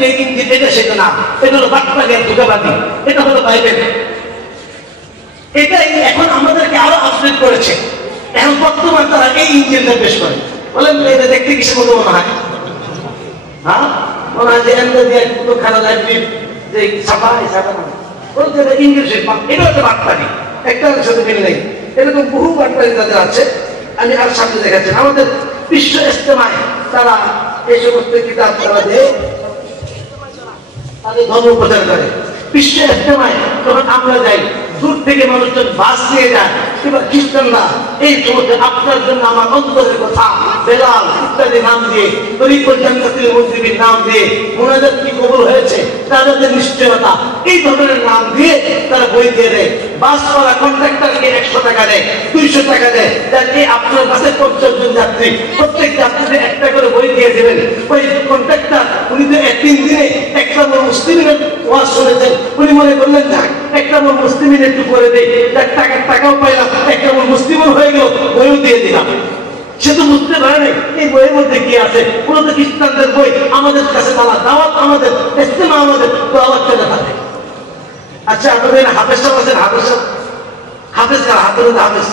যে ইঞ্জিল এটা সেটা না, এটা হলো বাটপাড়ি আর ধোঁকাবাজি, এটা হলো বাইবেল। এটাই এখন আমাদেরকে আরো আপডেট করেছে। এখন বর্তমান তারা এই ইঞ্জিনটা পেশ করে, বলেন এটা দেখতে কিসের মতো মনে হয়? হ্যাঁ, মনে হয় যে একটু খারাপ লাগবে যে ছাপায় ছাপা না, বলতে ইংলিশের এটা হচ্ছে বাটপাড়ি, একটা সাথে মিল নেই। এরকম বহু বাটপাড়ি তাদের আছে। আমি আর সামনে দেখাচ্ছি আমাদের বিশ্ব ইজতেমায় তারা এই সমস্ত কিতাব তারা দেয়, তাদের ধর্ম প্রচার করে। বিশ্ব ইজতেমায় যখন আমরা যাই, দূর থেকে মানুষজন বাস দিয়ে যায় কিংবা খ্রিস্টানরা এই সমস্ত আপনার জন্য আমার অন্তরের কথা বেলাল ইত্যাদি নাম দিয়ে, তরিকুল জান্নাতুল মুজরিবিন নাম দিয়ে, মুনাজাত কি কবুল হয়েছে, তাদের নিশ্চয়তা, এই ধরনের নাম দিয়ে তারা বই দিয়ে দেয়। বাস করা কন্ট্রাক্টরকে 100 টাকা দেয়, 200 টাকা দেয়, যাতে আপনার বাসে 50 জন যাত্রী, প্রত্যেক যাত্রীকে একটা করে বই দিয়ে দেবেন। ওই কন্ট্রাক্টর উনি তো 3 দিনে একটা মুসলিমের ওয়াজ শুনেছেন, উনি মনে করলেন যাক একটা মুসলিমের একটু করে দেয়, টাকাও পাইলাম, একটা মুসলিমও হয়ে গেল, বইও দিয়ে দিলাম। সে তো বুঝতে পারে নাই এই বইয়ের মধ্যে কি আছে। পুরো তো খ্রিস্টানদের বই, আমাদের কাছে তারা দাওয়াত, আমাদের ইজতেমা, আমাদের দাওয়াত চলে থাকে। আচ্ছা, আপনাদের হাফেজ সাহেব আছেন? হাফেজ কারা? হাতের হাফেজ,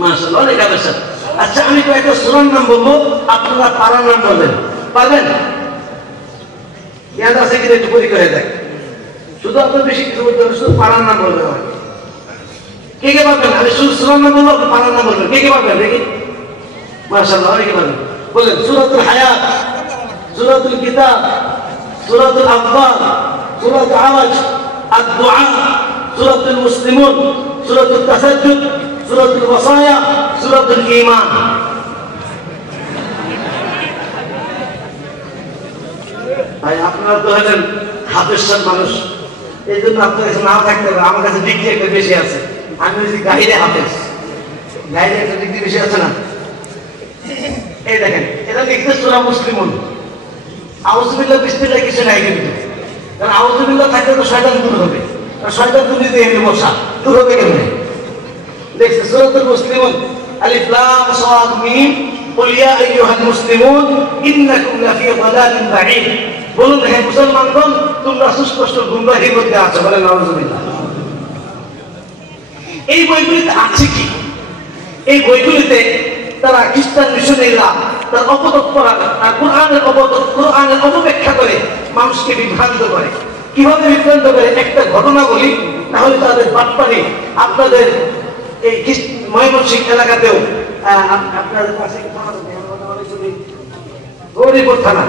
মাশাআল্লাহ, অনেক হাফেজ সাহেব। আচ্ছা, আমি কয়েকটা সূরার নাম বলবো, আপনারা পারার নাম বলবেন, পারবেন? ইয়াদ আছে কিনা একটু পরীক্ষা হয়ে দেখ। শুধু আপনার বেশি কিছু বলতে হবে, শুধু পারার নাম বলবেন। আমাকে কে কে পারবেন? আমি শুধু সূরার নাম বলবো, আপনি পারার নাম বলবেন। কে কে পারবেন দেখি? মাশাআল্লাহ, অনেকে পারবেন। বলেন সূরাতুল হায়াত, সূরাতুল কিতাব, সূরাতুল আনফাল, সূরাতুল আরাজ, আদ-দুআ, সূরাতুল মুসলিমুন, সূরাতুল তাসাজ্জুদ, সূরাতুল ওয়াসায়া, সূরাতুল ঈমান। ভাই আপনারা তো হলেন হাফেজ মানুষ, এই জন্য আপনার কাছে নাও থাকতে হবে। আমার কাছে ডিগ্রি একটা বেশি আছে, আমি বলছি গাইডে হাফেজ, গাইডে একটা ডিগ্রি বেশি আছে না। এই দেখেন, এটা লিখতে সূরা মুসলিমুন, আউযুবিল্লাহ বিসমিল্লাহ কিছু নাই কিন্তু, কারণ আউযুবিল্লাহ থাকলে তো শয়তান দূর হবে, আর শয়তান দূর দিতে এমনি বসা দূর হবে কেমনে? দেখছে সূরাতুল মুসলিমুন, আলিফ লাম সাদ মিম, কুল ইয়া আইয়ুহাল মুসলিমুন ইন্নাকুম লাফি দালালিন বাঈদ। বলুন হে মুসলমানগণ, তোমরা সুস্পষ্ট গুমরাহির মধ্যে আছো, বলেন নাউযুবিল্লাহ। এই বইগুলিতে আছে কি? এই বইগুলিতে তারা খ্রিস্টান মিশনারিরা তার অপতৎপরা আর কোরআনের অপব্যাখ্যা করে মানুষকে বিভ্রান্ত করে। কিভাবে বিভ্রান্ত করে? একটা ঘটনা বলি, তাহলে তাদের বাটপাড়ি আপনাদের এই ময়মনসিংহ এলাকাতেও আপনাদের পাশে গৌরীপুর থানা,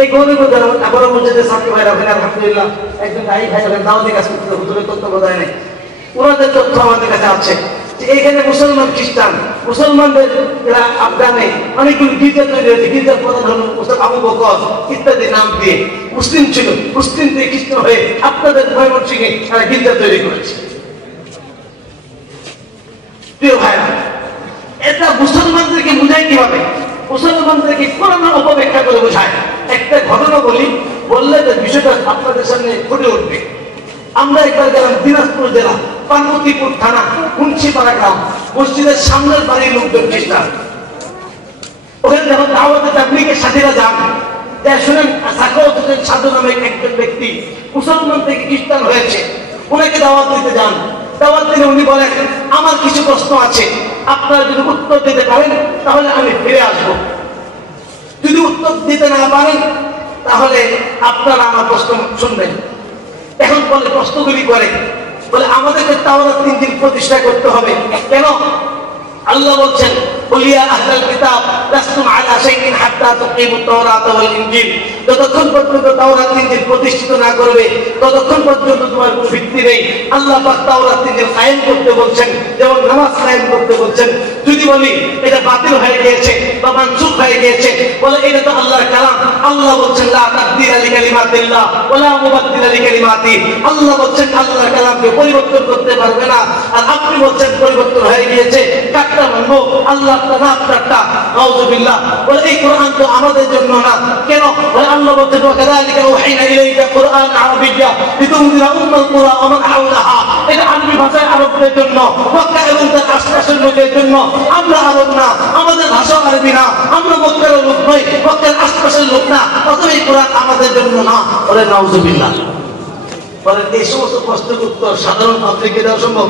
এই গৌরীপুর থানা আবার মসজিদের ছাত্র ভাইরা ওখানে আলহামদুলিল্লাহ একজন গাই ভাই ওখানে দাওয়াতি কাজ করতে হুজুরের তত্ত্বাবধানে নেই, ওনাদের তথ্য আমাদের কাছে আছে যে এইখানে মুসলমান খ্রিস্টান, মুসলমানদের এরা আফগানে অনেকগুলো গির্জা তৈরি হয়েছে। গির্জার প্রধান হল আবু বকর ইত্যাদি নাম দিয়ে মুসলিম ছিল, মুসলিম থেকে খ্রিস্টান হয়ে আপনাদের ময়মনসিংহে তারা গির্জা তৈরি করেছে। প্রিয় ভাইরা, এটা মুসলমানদেরকে বোঝায় কিভাবে? মুসলমানদেরকে কোরআনের অপব্যাখ্যা করে বোঝায়। একটা ঘটনা বলি, বললে তো বিষয়টা আপনাদের সামনে ফুটে উঠবে। আমরা একবার গেলাম দিনাজপুর জেলা পার্বতীপুর থানা মুন্সিপাড়া গ্রাম, মসজিদের সামনের বাড়ির লোকজন খ্রিস্টান। ওখানে যখন দাওয়াতে তাবলীগের সাথীরা যান, যা শুনেন সাখাওয়াত হোসেন সাধু নামে একজন ব্যক্তি মুসলমান থেকে খ্রিস্টান হয়েছে, ওনাকে দাওয়াত দিতে যান। দাওয়াত দিলে উনি বলেন, আমার কিছু প্রশ্ন আছে, আপনারা যদি উত্তর দিতে পারেন তাহলে আমি ফিরে আসবো, যদি উত্তর দিতে না পারেন তাহলে আপনারা আমার প্রশ্ন শুনবেন। এখন বলে প্রশ্নগুলি করে, বলে আমাদেরকে তাওরাত ইনজিল প্রতিষ্ঠা করতে হবে। কেন? আল্লাহ বলছেন, বলিয়া আহলাল কিতাব লাস্তুম আলা শাইইন হাত্তা তুকিমুত তাওরাত ওয়াল ইনজিল, যতক্ষণ পর্যন্ত তাওরাত ইনজিল প্রতিষ্ঠিত না করবে ততক্ষণ পর্যন্ত তোমার কোনো ভিত্তি নেই। আল্লাহ পাক তাওরাত ইনজিল কায়েম করতে বলছেন, যেমন নামাজ কায়েম করতে বলছেন। যদি বলি এটা বাতিল হয়ে গিয়েছে বা মানসুখ হয়ে গিয়েছে, বলে এটা তো আল্লাহর কালাম। আল্লাহ বলছেন লা তাকদিরা লিকালিমাতিল্লাহ ওয়ালা মুবাদদিলা লিকালিমাতি। আল্লাহ বলছেন আল্লাহর কালামকে পরিবর্তন করতে পারবে না, আর আপনি বলছেন পরিবর্তন হয়ে গিয়েছে। কাটটা মানবো, আল্লাহ তাআলা আপনারটা। নাউযুবিল্লাহ। বলে এই কোরআন তো আমাদের জন্য না। কেন? বলে আল্লাহ বলছেন ওয়াকাযালিকা ওয়াহিনা ইলাইকা কুরআন আরাবিয়্যা লিতুনযিরা উম্মাল কুরা ওয়া মান হাওলাহা। এটা আরবি ভাষায় আরবদের জন্য, মক্কা এবং তার আশপাশের লোকের জন্য। আমরা আরব না, আমাদের ভাষা আরবি না, আমরা মক্কার লোক নই, মক্কার আশপাশের লোক না, অতএব এই কোরআন আমাদের আমাদের জন্য না। বলে নাউজুবিল্লাহ। বলে এই সমস্ত প্রশ্নের উত্তর সাধারণ পাবলিককে দেওয়া সম্ভব?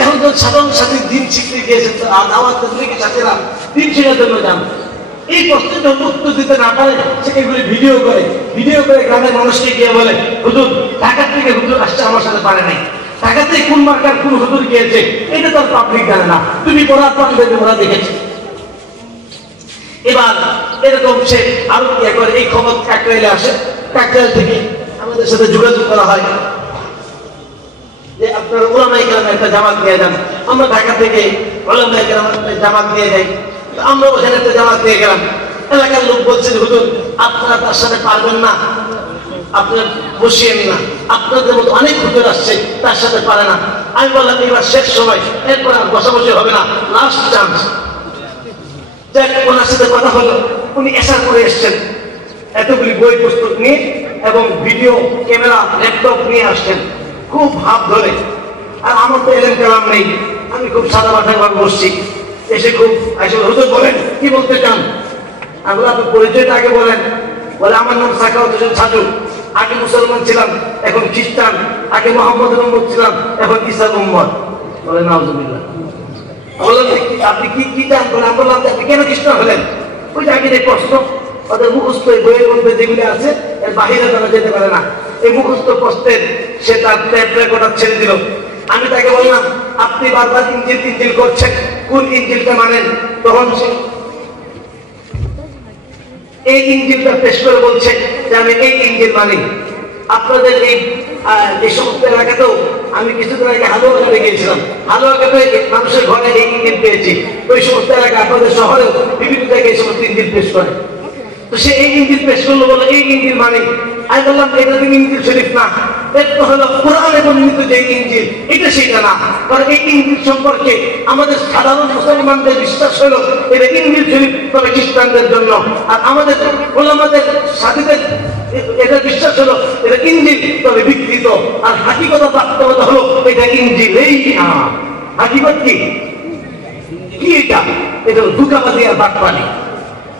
এখন তো সাধারণ সাথে দিন শিখতে গিয়েছে, দাওয়াত তবলিগের সাথীরা দিন শেখার জন্য যান। এই প্রশ্নের জন্য উত্তর দিতে না পারে সে এগুলি ভিডিও করে গ্রামের মানুষকে গিয়ে বলে, হুজুর ঢাকার থেকে হুজুর আসছে, আমার সাথে পারে নাই। ঢাকাতে কোন মার্কার কোন হুজুর গিয়েছে এটা তো পাবলিক জানে না, তুমি পড়ার পারবে, ওরা দেখেছে। এবার এরকম সে আরো কি করে, এই খবর কাকরাইলে আসে, কাকরাইল থেকে আমাদের সাথে যোগাযোগ করা হয় যে আপনারা ওলামায়ে কেরাম একটা জামাত নিয়ে যান। আমরা ঢাকা থেকে ওলামায়ে কেরাম জামাত নিয়ে যাই, আমরা ওখানে একটা জামাত নিয়ে গেলাম। এলাকার লোক বলছে, হুজুর আপনারা তার সাথে পারবেন না, আপনারা বসিয়েন না, আপনাদের মতো অনেক হুজুর আসছে, তার সাথে পারে না। আমি বললাম এবার শেষ সময়, এরপর আর বসাবসি হবে না, লাস্ট চান্স। যাক, ওনার সাথে কথা হলো, উনি এসা করে এসছেন এতগুলি বই পুস্তক নিয়ে এবং ভিডিও ক্যামেরা ল্যাপটপ নিয়ে আসছেন, খুব ভাব ধরে। আর আমার তো এলেন কালাম নেই, আমি খুব সাদা মাথায় ভাবে বসছি। এসে খুব আসলে হুজুর বলেন কি বলতে চান? আমি আপনি পরিচয়টা আগে বলেন। বলে আমার নাম সাখাওয়াত হোসেন সাজু, আগে মুসলমান ছিলাম, এখন খ্রিস্টান, আগে মোহাম্মদ উম্মত ছিলাম, এখন ঈসা উম্মত। বলে নাউজুবিল্লাহ। বললাম আপনি কি চান? বলে আমি বললাম আপনি কেন খ্রিস্টান হলেন? ওই যে আগে যে প্রশ্ন, ওদের মুখস্থ বইয়ের মধ্যে যেগুলি আছে এর বাহিরে তারা যেতে পারে না, এই মুখস্থ প্রশ্নের সে তার ট্যাপ রেকর্ডার ছেড়ে দিল। আমি তাকে বললাম আপনি বারবার ইঞ্জিল করছেন, কোন ইঞ্জিলটা মানেন? তখন সে এই ইঞ্জিলটা পেশ করে বলছে যে আমি এই ইঞ্জিল মানি। আপনাদের এই সমস্ত এলাকাতেও আমি কিছুদিন আগে হালুয়াঘাটে গিয়েছিলাম, হালুয়াঘাটে মানুষের ঘরে এই ইঞ্জিল পেয়েছি। ওই সমস্ত এলাকা আপনাদের শহরেও বিভিন্ন জায়গায় এই সমস্ত ইঞ্জিল পেশ করে। তো সে এই ইঞ্জিল পেশ করলো, বলে এই ইঞ্জিল মানে। আমি বললাম এটা তুমি ইঞ্জিল শরীফ না, এটা হলো কোরআনে বর্ণিত যে ইঞ্জিল, এটা সেটা না। কারণ এই ইঞ্জিল সম্পর্কে আমাদের সাধারণ মুসলমানদের বিশ্বাস হলো এটা ইঞ্জিল শরীফ, তবে খ্রিস্টানদের জন্য। আর আমাদের ওলামাদের সাথীদের এটা বিশ্বাস হলো এটা ইঞ্জিল, তবে বিকৃত। আর হাকিকতা বাস্তবতা হলো এটা ইঞ্জিলেই না। হাকিকত কি? এটা এটা ধোঁকাবাজি আর বাটপানি।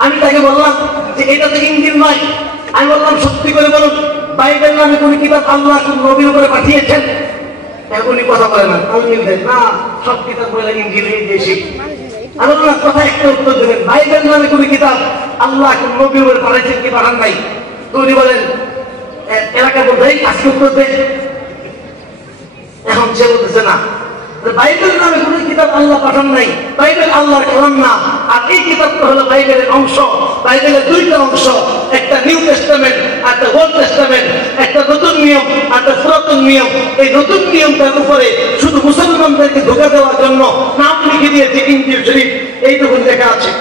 আমি তাকে বললাম যে এটা তো ইঞ্জিল নয়। আমি বললাম সত্যি করে বলুন, বাইবেল নামে কোন কিতাব আল্লাহ কোন নবীর উপরে পাঠিয়েছেন? উনি কথা বলেন না, না সব কিতাব বলে ইঞ্জিল এই দেশে। আমি বললাম কথা একটা উত্তর দেবেন, বাইবেল নামে কোন কিতাব আল্লাহ কোন নবীর উপরে পাঠাইছেন কি পাঠান নাই? তো উনি বলেন এলাকা বলতে আজকে উত্তর দেন। এখন সে বলতেছে না, বাইবেল নামে কোন কিতাব আল্লাহ পাঠান নাই, বাইবেল আল্লাহর কালাম না। আর এই কিতাবটা হলো বাইবেলের অংশ। বাইবেলের দুইটা অংশ, একটা নিউ টেস্টামেন্ট, একটা ওল্ড টেস্টামেন্ট, একটা নতুন নিয়ম, একটা পুরাতন নিয়ম। এই নতুন নিয়মটার উপরে শুধু মুসলমানদেরকে ধোঁকা দেওয়ার জন্য নাম লিখে দিয়েছে ইঞ্জিল শরীফ, এইটুকু লেখা আছে।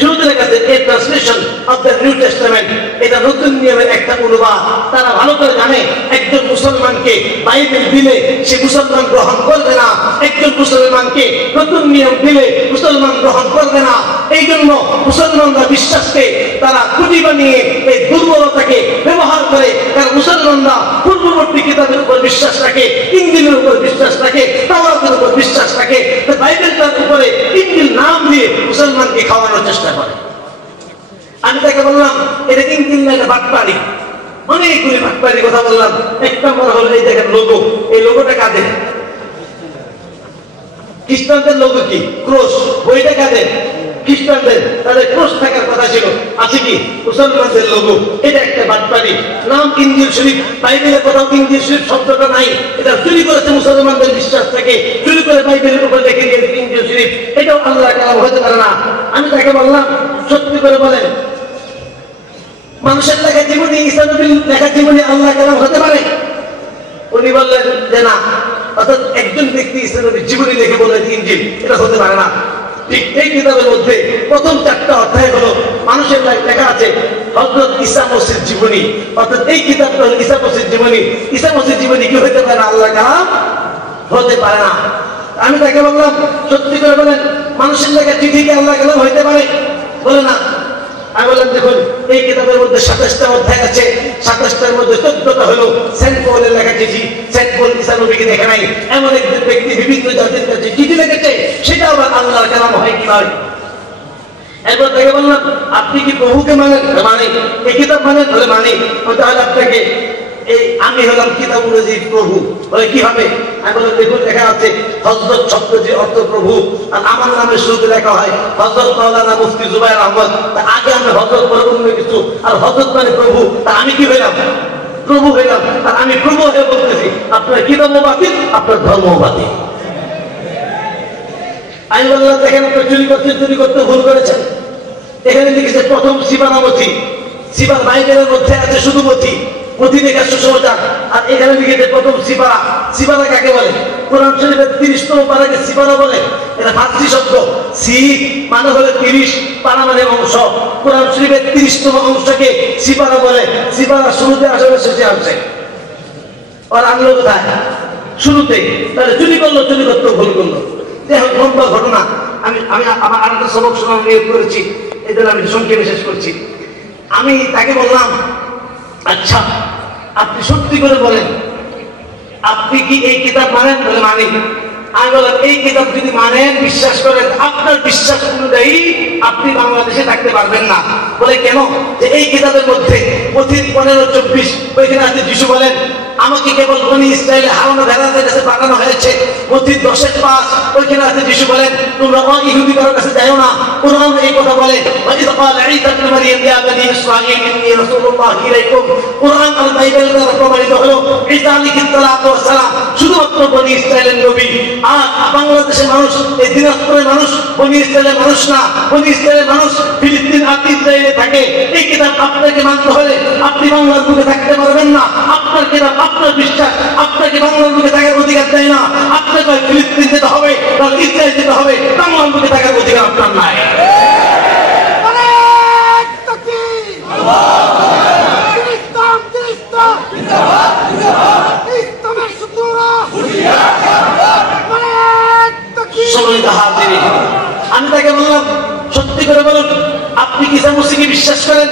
শুরুতে লেখা আছে এ translation of the new testament, এটা নতুন নিয়মের একটা অনুবাদ। তারা ভালো করে জানে একজন মুসলমানকে বাইবেল দিলে সে মুসলমান গ্রহণ করবে না, একজন মুসলমানকে নতুন নিয়ম দিলে মুসলমান গ্রহণ করবে না। এই জন্য মুসলমানরা বিশ্বাসকে তারা খুঁটি বানিয়ে এই দুর্বলতাকে ব্যবহার করে। কারণ মুসলমানরা পূর্ববর্তী কিতাবের উপর বিশ্বাস রাখে, ইঞ্জিলের উপর বিশ্বাস রাখে, তাওরাতের উপর বিশ্বাস রাখে। বাইবেলটার উপরে ইঞ্জিল নাম দিয়ে মুসলমানকে খাওয়ানোর চেষ্টা করে। আমি তাকে বললাম এটা ইঞ্জিল না, এটা বাটপাড়ি। অনেকগুলি বাটপাড়ির কথা বললাম। এক নম্বর হলো এই দেখেন লোগো, এই লোগোটা কাদের? খ্রিস্টানদের লোগো কি? ক্রস। বইটা কাদের? খ্রিস্টানদের। তাদের ক্রস থাকার কথা ছিল, আছে কি? মুসলমানদের লোগো। এটা একটা বাটপাড়ি। নাম ইঞ্জিল শরীফ, বাইবেলের কোথাও ইঞ্জিল শরীফ শব্দটা নাই। এটা চুরি করেছে মুসলমানদের বিশ্বাস থেকে, চুরি করে বাইবেলের উপর লিখে দিয়েছে ইঞ্জিল শরীফ। এটাও আল্লাহর কালাম হতে পারে না। আমি তাকে বললাম সত্যি করে বলেন, মানুষের লেখা জীবনী, ঈসা নবীর লেখা জীবনী আল্লাহর কালাম হতে পারে? উনি বললেন যে না। অর্থাৎ একজন ব্যক্তি ঈসা নবীর জীবনী লিখে বললেন ইঞ্জিল, এটা হতে পারে না। ঠিক এই কিতাবের মধ্যে প্রথম 4টা অধ্যায় হলো মানুষের লেখা আছে হযরত ঈসা মসির জীবনী। অর্থাৎ এই কিতাবটা হলো ঈসা মসির জীবনী। ঈসা মসির জীবনী কি হতে পারে না? আল্লাহর কালাম হতে পারে না। আমি তাকে বললাম সত্যি করে বলেন, মানুষের লেখা চিঠি কি আল্লাহর কালাম হইতে পারে? বলে না। আমি বললাম দেখুন এই কিতাবের মধ্যে 27টা অধ্যায় আছে, 27টার মধ্যে 14টা হলো সেন্ট পলের লেখা চিঠি। সেন্ট পল ঈসা নবীকে দেখে নাই, এমন একজন ব্যক্তি বিভিন্ন জাতির কাছে চিঠি লিখেছে, সেটা আবার আল্লাহর কালাম হয় কি নয়? এরপর তাকে বললাম আপনি কি প্রভুকে মানেন? মানে এই কিতাব মানেন? বলে মানি। তাহলে আপনাকে এই আমি হলাম কিতাব অনুযায়ী প্রভু। বলে কিভাবে? আমি বললাম দেখুন লেখা আছে হযরত শব্দটির অর্থ প্রভু, আর আমার নামের শুরুতে লেখা হয় হযরত মাওলানা মুফতি জুবায়ের আহমদ। তা আগে আমরা হযরত বলে অন্য কিছু, আর হযরত মানে প্রভু। তা আমি কি হইলাম? প্রভু হইলাম। আর আমি প্রভু হয়ে বলতেছি আপনার কিতাবও বাতিল, আপনার ধর্মও বাতিল। আমি বললাম দেখেন আপনি চুরি করতে ভুল করেছেন। এখানে লিখেছে প্রথম সিবানা মতি, সিবার বাইবেলের মধ্যে আছে শুধু মতি, মতি লেখা সুসমাচার। আর এখানে লিখেছে প্রথম সিবারা। সিবারা কাকে বলে? কোরআন শরীফের 30তম পারাকে সিবারা বলে। এটা ফার্সি শব্দ। সি মানে হলো 30, পারা মানে অংশ। কোরআন শরীফের 30তম অংশকে সিবারা বলে। সিবারা শুরুতে আসলে শেষে আসছে। আর আনলো কোথায়? শুরুতে। তাহলে চুরি করতে ভুল করলো। দেখো লম্বা ঘটনা। আমি আমার আরেকটা সবক শোনার নিয়োগ করেছি, এই জন্য আমি সংক্ষেপে শেষ করছি। আমি তাকে বললাম আচ্ছা আপনি সত্যি করে বলেন আপনি কি এই কিতাব মানেন? বলে মানি। আমি বললাম এই কিতাব যদি মানেন, বিশ্বাস করেন, আপনার বিশ্বাস অনুযায়ী আপনি বাংলাদেশে থাকতে পারবেন না। বলে কেন? যে এই কিতাবের মধ্যে পথির 15-24 ওইখানে আছে যিশু বলেন আমাকে কেবল বনি ইসরায়েলে হারানো ভেড়াদের কাছে পাঠানো হয়েছে। পথির 10-5 ওইখানে আছে যিশু বলেন তোমরা ইহুদি কারোর কাছে যাও না। কোরআন এই কথা বলে ওয়াইদ ক্বালা ঈসা ইবনে মারইয়াম ইয়া বনি ইসরাঈল ইন্নী রাসূলুল্লাহ ইলাইকুম। কোরআন আর বাইবেল দ্বারা প্রমাণিত হলো ঈসা আলাইহিস সালাম শুধুমাত্র বনি ইসরায়েলের নবী। আর বাংলাদেশের মানুষ, এই দিনাজপুরের মানুষ বনি ইসরায়েলের মানুষ না। বনি ইসরায়েলের মানুষ ফিলিস্তিন আর ইসরায়েলে থাকে। এই কিতাব আপনাকে মানতে হলে আপনি বাংলার বুকে থাকতে পারবেন না। আপনার কিতাব, আপনার বিশ্বাস আপনাকে বাংলার বুকে থাকার অধিকার দেয় না। আপনাকে ফিলিস্তিন যেতে হবে, ইসরায়েল যেতে হবে, বাংলার বুকে থাকার অধিকার আপনার নাই। আমি তাকে বললাম সত্যি করে বলুন আপনি কি ঈসা মসিহকে বিশ্বাস করেন?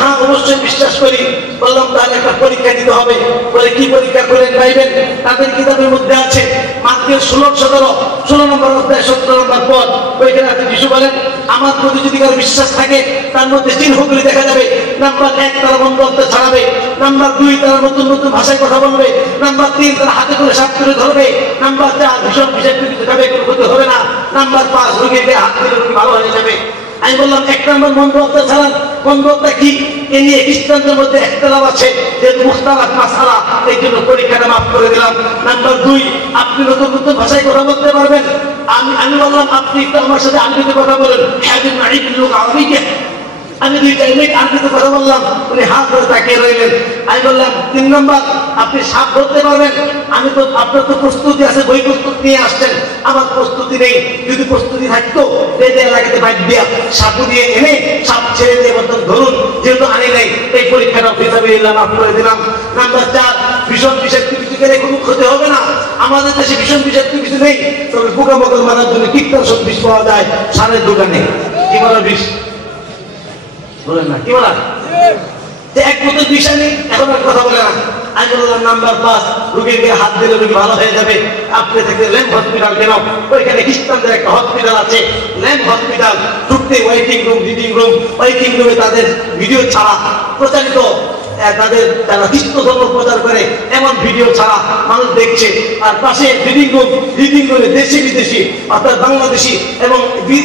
হ্যাঁ অবশ্যই বিশ্বাস করি। বললাম তাহলে একটা পরীক্ষা দিতে হবে। বলে কি পরীক্ষা করেন? বাইবেল তাদের কিতাবের মধ্যে আছে মাত্র 16 নম্বর অধ্যায় 17 নম্বর পদ। ওইখানে আছে যিশু বলেন আমার প্রতি যদি কারো বিশ্বাস থাকে তার মধ্যে চিহ্নগুলি দেখা যাবে। নাম্বার 1 তারা বন্ধ করতে ছাড়াবে। নাম্বার 2 তারা নতুন নতুন ভাষায় কথা বলবে। নাম্বার 3 তারা হাতে করে সাপ করে ধরবে। নাম্বার 4 ভীষণ বিষয় যাবে, কোনো ক্ষতি হবে না। নাম্বার 5 রোগীকে হাত দিলে রোগী ভালো হয়ে যাবে। আমি বললাম 1 নম্বর বন্ধ হত্যা ছাড়ান। বন্ধ হত্যা কি? এ নিয়ে খ্রিস্টানদের মধ্যে একতলাপ আছে, যেহেতু মুখতালাফ মাসআলা, এই জন্য পরীক্ষাটা মাফ করে দিলাম। নাম্বার 2 আপনি নতুন নতুন ভাষায় কথা বলতে পারবেন। আমি বললাম আপনি একটু আমার সাথে আরবিতে কথা বলেন। হাদিম আইবুল লুগা আরবিয়া। আমি 2 মিনিট আরবিতে কথা বললাম, উনি হাত ধরে তাকিয়ে রইলেন। আমি বললাম 3 নম্বর আপনি সাপ ধরতে পারবেন। আমি তো আপনার তো প্রস্তুতি আছে, বই প্রস্তুতি নিয়ে আসছেন, আমার প্রস্তুতি নেই। যদি প্রস্তুতি থাকতো বেঁধে লাগাতে বাইক দিয়া সাপু দিয়ে এনে সাপ ছেড়ে দিয়ে বলতাম ধরুন, যেহেতু আনি নাই এই পরীক্ষাটা ফিসাবিল্লাহ মাফ করে দিলাম। নাম্বার 4 ভীষণ বিষাক্ত কিছু গেলে কোনো ক্ষতি হবে না। আমাদের দেশে ভীষণ বিষাক্ত কিছু নেই, তবে পোকামাকড় মারার জন্য কীটনাশক বিষ পাওয়া যায় সারের দোকানে। কি বলা বিষ বলেন না, কি বলা? যে এক বোতল বিষ আনি, এখন আর কথা বলে না। আমি বললাম নাম্বার 5 রোগীকে হাত দিলে রোগী ভালো হয়ে যাবে। আপনি থেকে ল্যাম্প হসপিটাল কেন? ওইখানে খ্রিস্টানদের একটা হসপিটাল আছে, ল্যাম্প হসপিটাল। ঢুকতে waiting room, reading room, waiting রুমে তাদের ভিডিও ছাড়া প্রচারিত, তাদের যারা খ্রিস্ট ধর্ম প্রচার করে এমন ভিডিও ছাড়া মানুষ দেখছে। আর পাশে রিডিং রুমে দেশি বিদেশি অর্থাৎ বাংলাদেশি এবং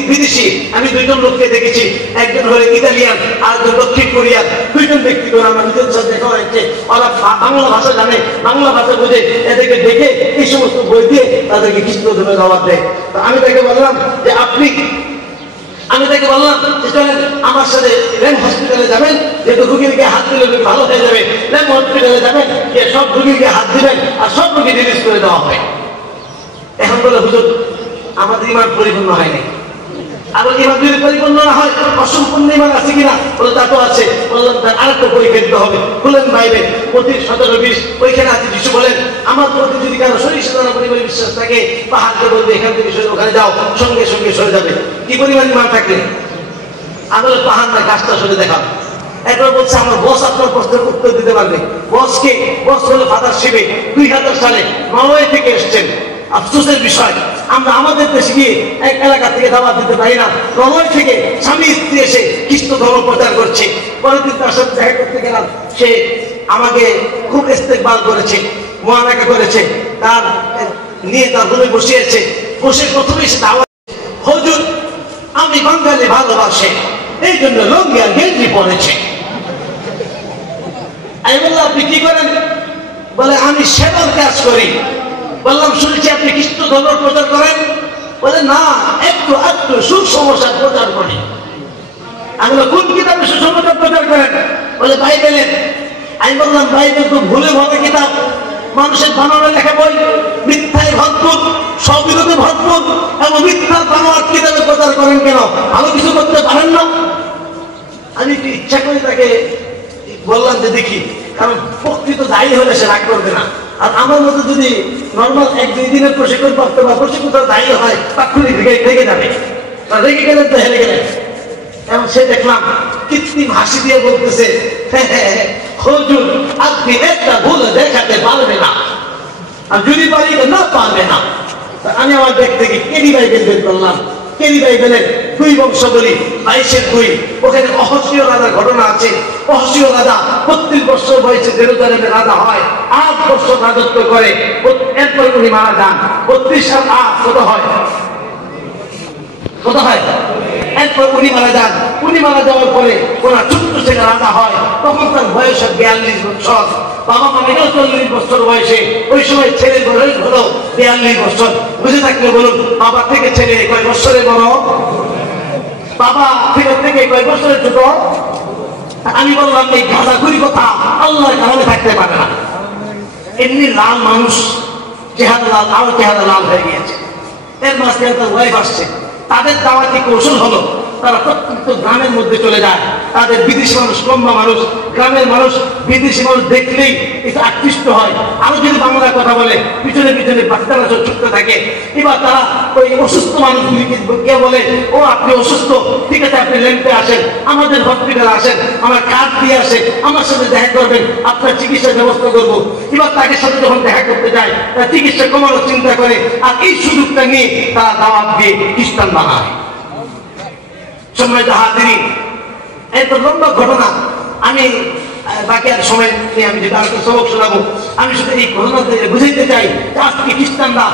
বিদেশি আমি 2 জন লোককে দেখেছি। একজন হলো ইতালিয়ান আর একজন দক্ষিণ কোরিয়ান। 2 জন ব্যক্তি করে আমার নিজের সাথে দেখা হয়েছে। ওরা বাংলা ভাষা জানে, বাংলা ভাষা বুঝে। এদেরকে দেখে এই সমস্ত বই দিয়ে তাদেরকে খ্রিস্ট ধর্মে দাওয়াত দেয়। তো আমি তাকে বললাম যে চলেন আমার সাথে ল্যাম্প হসপিটালে যাবেন, যেহেতু রোগীকে হাত দিলে রোগী ভালো হয়ে যাবে। ল্যাম্প হসপিটালে যাবেন, সব রোগীকে হাত দিবেন আর সব রোগী রিলিজ করে দেওয়া হবে। এখন বলে হুজুর আমাদের ঈমান পরিপূর্ণ হয়নি। আবার ঈমান যদি পরিপূর্ণ না হয় অসম্পূর্ণ ঈমান আছে কিনা? বলে তা তো আছে। বললাম তার আরেকটা পরীক্ষা দিতে হবে। খুলেন বাইবেল পথির 17-20, ওইখানে আছে যিশু বলেন আমার প্রতি যদি কারো শরীর সাধারণ পরিমাণে বিশ্বাস থাকে পাহাড়কে বলবে এখান থেকে সরে ওখানে যাও, সঙ্গে সঙ্গে সরে যাবে। কি পরিমাণ ঈমান থাকলে? আমি পাহাড় না গাছটা সরে দেখাব। একবার বলছে আমার বস আপনার প্রশ্নের উত্তর দিতে পারবে। বসকে? বস হলো ফাদার শিবে, 2000 সালে নরওয়ে থেকে এসছেন। আফসোসের বিষয় আমরা আমাদের দেশে গিয়ে এক এলাকা থেকে দাওয়াত দিতে পারি না। রময় থেকে স্বামী স্ত্রী এসে খ্রিস্ট ধর্ম প্রচার করছে। পরের দিন তার সাথে দেখা করতে গেলাম, সে আমাকে খুব ইস্তেকবাল করেছে, মুআনাকা করেছে, তার নিয়ে তার রুমে বসিয়েছে। বসে প্রথমে সে দাওয়াত, হুজুর আমি বাঙালি ভালোবাসে এই জন্য লুঙ্গি আর গেঞ্জি পরেছে। আমি বললাম আপনি কি করেন? বলে আমি সেবার কাজ করি। বললাম শুনেছি আপনি খ্রিস্ট ধর্ম প্রচার করেন? বলে না, একটু একটু সুসমাচার প্রচার করি। আমি বললাম কোন কিতাবে সুসমাচার প্রচার করেন? বলে বাইবেলের। আমি বললাম বাইবেল তো ভুলে ভাবে কিতাব, মানুষের বানানো লেখা বই, মিথ্যায় ভরপুর, স্ববিরোধে ভরপুর, এবং মিথ্যা বানোয়ার কিতাবে প্রচার করেন কেন? ভালো কিছু করতে পারেন না? আমি একটু ইচ্ছা করে তাকে বললাম যে দেখি, কারণ প্রকৃত দায়ী হলে সে রাগ করবে না। আর আমার মতো যদি নর্মাল 1-2 দিনের প্রশিক্ষণ প্রাপ্ত বা প্রশিক্ষণ দায়ী হয়, তাৎক্ষণিক রেগে যাবে। রেগে গেলেন তো হেরে গেলেন। এবং সে দেখলাম কৃত্রিম হাসি দিয়ে বলতেছে, হুজুর আপনি একটা ভুল দেখাতে পারবে না, আর যদি পারি না পারবে না। আমি আমার ব্যাগ থেকে কেরি বাইবেল বের করলাম। কেরি বাইবেলের 2 বংশাবলী 22-2, ওখানে অহসীয় রাজার ঘটনা আছে। অহসীয় রাজা 32 বছর বয়সে জেরুজালেমের রাজা হয়, 8 বছর রাজত্ব করে, এরপর উনি মারা যান। 32 সাল 8 কত হয়? কত হয়? এরপর উনি মারা যান। উনি মারা যাওয়ার পরে ওনার ছোট্ট ছেলে রাজা হয়, তখন তার বয়স 42 বছর। বাবা মারা গেল 40 বছর বয়সে। ওই সময় ছেলের বয়স হলো 42 বছর। বুঝে থাকলে বলুন, বাবা থেকে ছেলে কয় বছরের বড়? বাবা থেকে কয় বছরের ছোট? আমি বললাম এই গাঁজাখুরি কথা আল্লাহর কারণে থাকতে পারে না। এমনি লাল মানুষ, চেহারা লাল, আরো চেহারা লাল হয়ে গিয়েছে। এর মাঝখানে তার ওয়াইফ আসছে। তাদের দাওয়াতি কৌশল হলো তারা প্রত্যেক গ্রামের মধ্যে চলে যায়। তাদের বিদেশি মানুষ, লম্বা মানুষ, গ্রামের মানুষ বিদেশি মানুষ দেখলেই একটু আকৃষ্ট হয়। আরো যদি বাংলা কথা বলে পিছনে পিছনে বাচ্চারা ছুটতে থাকে। এবার তারা ওই অসুস্থ মানুষগুলিকে গিয়ে বলে, ও আপনি অসুস্থ, ঠিক আছে আপনি ল্যাম্পে আসেন, আমাদের হসপিটালে আসেন, আমার কার্ড দিয়ে আসেন, আমার সাথে দেখা করবেন, আপনার চিকিৎসার ব্যবস্থা করবো। এবার তাদের সাথে যখন দেখা করতে যায়, তারা চিকিৎসা কমানোর চিন্তা করে, আর এই সুযোগটা নিয়ে তারা দাওয়াত দিয়ে খ্রিস্টান বানায়। সম্মানিত হাজিরিন, এত লম্বা ঘটনা, আমি বাকি আর সময় নিয়ে আমি যদি আরেকটা সবক শোনাবো। আমি শুধু এই ঘটনা বুঝাইতে চাই যে আজকে খ্রিস্টানরা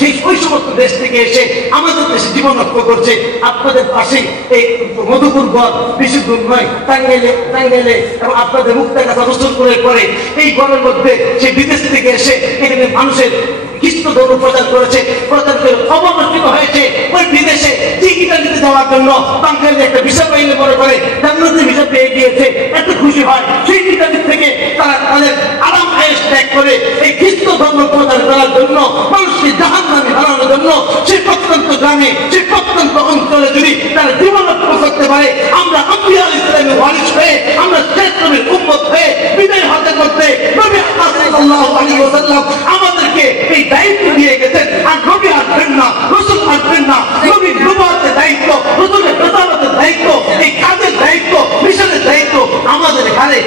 সেই ওই সমস্ত দেশ থেকে এসে আমাদের দেশে জীবন রক্ষা করছে। আপনাদের পাশে এই মধুপুর গড় বেশি দূর নয়, টাঙ্গাইলে এবং আপনাদের মুক্তাগাছা রসুলপুরের পরে এই গড়ের মধ্যে সে বিদেশ থেকে এসে এখানে মানুষের খ্রিস্ট ধর্ম প্রচার করেছে, প্রচার করে অবনষ্টিত হয়েছে। ওই বিদেশে টিকিটা নিতে যাওয়ার জন্য বাঙালি একটা ভিসা পাইলে পরে করে জান্নাতের ভিসা পেয়ে গিয়েছে, এত খুশি হয়। সেই টিকিট থেকে তারা তাদের আরাম আয়েশ ত্যাগ করে এই খ্রিস্ট ধর্ম প্রচার করার জন্য, মানুষকে জাহান্নামে বানানোর জন্য সেই প্রত্যন্ত গ্রামে, সেই প্রত্যন্ত অঞ্চলে যদি তারা জীবন রক্ষা করতে পারে, আমরা আম্বিয়া ইসলামের ওয়ারিস হয়ে, আমরা শেষ নবীর উম্মত হয়ে বিদায় হতে করতে নবী সাল্লাল্লাহু আলাইহি ওয়াসাল্লাম আমাদেরকে এই দায়িত্ব দিয়ে গেছেন। আর নবী আসবেন না, রাসূল আসবেন না, নবীর নবুয়তের দায়িত্ব, রাসূলের রিসালাতের দায়িত্ব, এই কাজের দায়িত্ব, মিশনের দায়িত্ব আমাদের ঘাড়ে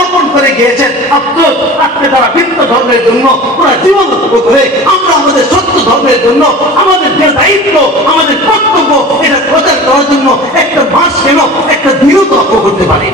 অর্পণ করে গিয়েছেন। আফসোস আজকে তারা ভিন্ন ধর্মের জন্য পুরো জীবন রক্ষা করে, আমরা আমাদের সত্য ধর্মের জন্য আমাদের যে দায়িত্ব, আমাদের কর্তব্য, এটা প্রচার করার জন্য একটা মাস কেন, একটা দিনও তর্ক করতে পারি।